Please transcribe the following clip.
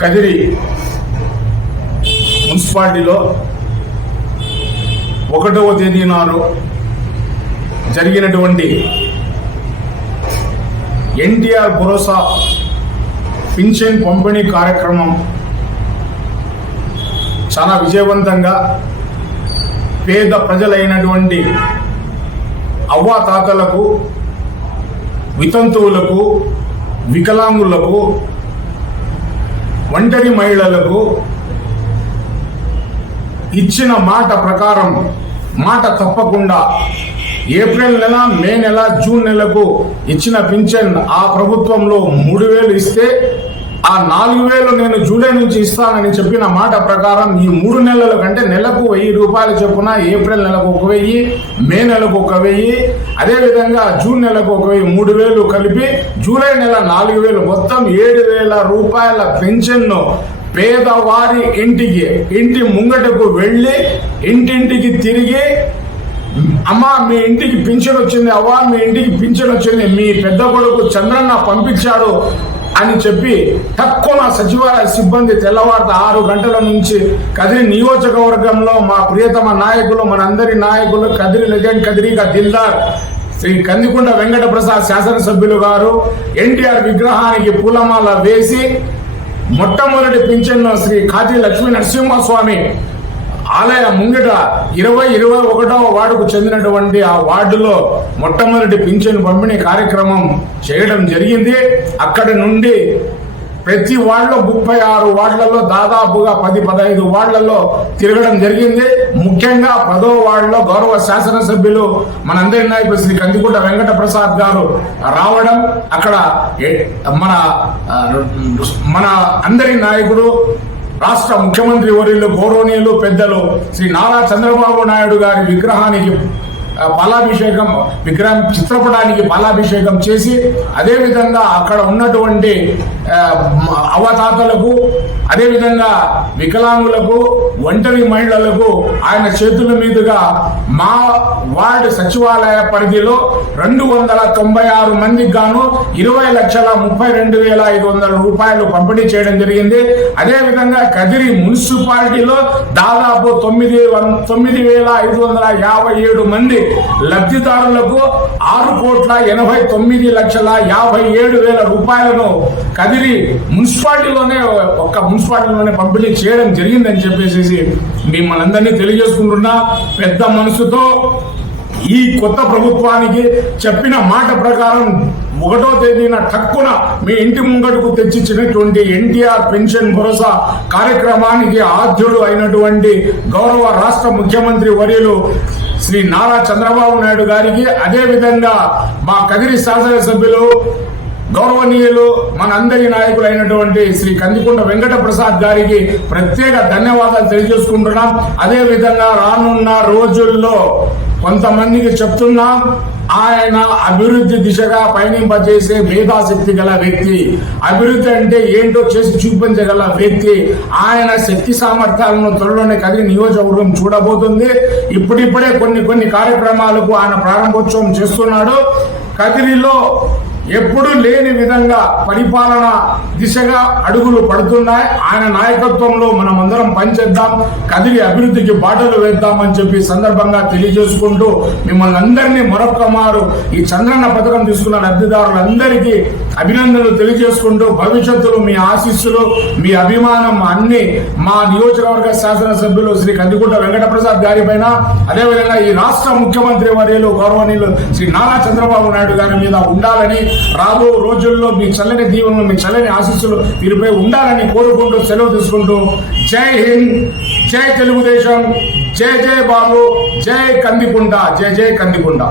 కదిరి మున్సిపాలిటీలో 1వ తేదీ నాడు జరిగినటువంటి ఎన్టీఆర్ భరోసా పింఛన్ పంపిణీ కార్యక్రమం చాలా విజయవంతంగా పేద ప్రజలైనటువంటి అవ్వాతాతలకు, వితంతువులకు, వికలాంగులకు, ఒంటరి మహిళలకు ఇచ్చిన మాట ప్రకారం మాట తప్పకుండా ఏప్రిల్ నెల, మే నెల, జూన్ నెలకు ఇచ్చిన పింఛన్ ఆ ప్రభుత్వంలో 3,000 ఇస్తే ఆ 4,000 నేను జూలై నుంచి ఇస్తానని చెప్పిన మాట ప్రకారం ఈ 3 నెలల కంటే నెలకు 1,000 రూపాయలు చొప్పున ఏప్రిల్ నెలకు 1,000, మే నెలకు 1,000, అదేవిధంగా జూన్ నెలకు 1,000, 3,000 కలిపి జూలై నెల 4,000 మొత్తం 7,000 రూపాయల పెన్షన్ను పేదవారి ఇంటి ముంగటకు వెళ్ళి ఇంటింటికి తిరిగి అమ్మ మీ ఇంటికి పింఛన్ వచ్చింది, అవ్వ మీ ఇంటికి పింఛన్ వచ్చింది, మీ పెద్ద కొడుకు చంద్రన్న పంపించాడు అని చెప్పి తక్కువ సచివాలయ సిబ్బంది తెల్లవారు 6 గంటల నుంచి కదిరి నియోజకవర్గంలో మా ప్రియతమ నాయకులు, మనందరి నాయకులు, కదిరి లెజెండ్, కదిరిగా దిల్దార్ శ్రీ కందికుంట వెంకట ప్రసాద్ శాసనసభ్యులు గారు ఎన్టీఆర్ విగ్రహానికి పూలమాల వేసి మొట్టమొదటి పింఛన్ను శ్రీ ఖాతి లక్ష్మీ నరసింహస్వామి ఆలయ ముంగిట 21వ వార్డుకు చెందినటువంటి ఆ వార్డులో మొట్టమొదటి పింఛన్ పంపిణీ కార్యక్రమం చేయడం జరిగింది. అక్కడి నుండి ప్రతి వార్డులో 36 వార్డులలో దాదాపుగా 10-15 వార్డులలో తిరగడం జరిగింది. ముఖ్యంగా 10వ వార్డులో గౌరవ శాసనసభ్యులు మనందరి నాయకులు శ్రీ కందికుంట వెంకట ప్రసాద్ గారు రావడం, అక్కడ మన అందరి నాయకుడు రాష్ట్ర ముఖ్యమంత్రి వర్యులు గౌరవనీయులు పెద్దలు శ్రీ నారా చంద్రబాబు నాయుడు గారి విగ్రహానికి విగ్రహం చిత్రపటానికి పాలాభిషేకం చేసి, అదేవిధంగా అక్కడ ఉన్నటువంటి అవతాతలకు, అదేవిధంగా వికలాంగులకు, ఒంటరి మహిళలకు ఆయన చేతుల మీదుగా మా వార్డు సచివాలయ పరిధిలో 296 మందికి గాను 20,32,500 రూపాయలు పంపిణీ చేయడం జరిగింది. అదేవిధంగా కదిరి మున్సిపాలిటీలో దాదాపు 9,557 మంది లబ్ధిదారులకు 6,89,57,000 రూపాయలను కదిరి మున్సిపాలిటీలోనే పంపిణీ చేయడం జరిగిందని చెప్పేసి మిమ్మల్ని అందరినీ తెలియజేసుకుంటున్నా. పెద్ద మనసుతో ఈ కొత్త ప్రభుత్వానికి చెప్పిన మాట ప్రకారం 1వ తేదీన తక్కువ మీ ఇంటి ముంగడుకు తెచ్చిచ్చినటువంటి ఎన్టీఆర్ పెన్షన్ భరోసా కార్యక్రమానికి ఆద్యుడు అయినటువంటి గౌరవ రాష్ట్ర ముఖ్యమంత్రి వర్యులు శ్రీ నారా చంద్రబాబు నాయుడు గారికి, అదేవిధంగా మా కదిరి శాసనసభ్యులు గౌరవనీయులు మనందరి నాయకులైనటువంటి శ్రీ కందికుంట వెంకట ప్రసాద్ గారికి ప్రత్యేక ధన్యవాదాలు తెలియజేసుకుంటున్నాం. అదేవిధంగా రానున్న రోజుల్లో కొంతమందికి చెప్తున్నాం, ఆయన అభివృద్ధి దిశగా పయనింపజేసే మేధాశక్తి గల వ్యక్తి, అభివృద్ధి అంటే ఏంటో చేసి చూపించగల వ్యక్తి. ఆయన శక్తి సామర్థ్యాలను త్వరలోనే కదిరి నియోజకవర్గం చూడబోతుంది. ఇప్పుడిప్పుడే కొన్ని కార్యక్రమాలకు ఆయన ప్రారంభోత్సవం చేస్తున్నాడు. కదిరిలో ఎప్పుడు లేని విధంగా పరిపాలన దిశగా అడుగులు పడుతున్నాయి. ఆయన నాయకత్వంలో మనం అందరం పనిచేద్దాం, కదిరి అభివృద్ధికి బాటలు వేద్దామని చెప్పి సందర్భంగా తెలియజేసుకుంటూ మిమ్మల్ని అందరినీ మరొక మారు ఈ చంద్రన్న పథకం తీసుకున్న లబ్ధిదారులందరికీ అభినందనలు తెలియజేసుకుంటూ భవిష్యత్తులో మీ ఆశీస్సులు, మీ అభిమానం అన్ని మా నియోజకవర్గ శాసనసభ్యులు శ్రీ కందికుంట వెంకట ప్రసాద్ గారి పైన, అదేవిధంగా ఈ రాష్ట్ర ముఖ్యమంత్రి వర్యులు గౌరవనీయులు శ్రీ నారా చంద్రబాబు నాయుడు గారి మీద ఉండాలని, రాబో రోజుల్లో మీ చల్లని దీవెనలు, మీ చల్లని ఆశీస్సులు వీరిపై ఉండాలని కోరుకుంటూ సెలవు తీసుకుంటూ జై హింద్, జై తెలుగుదేశం, జై జై బాబు, జై కందికుంట, జై జై కందికుంట.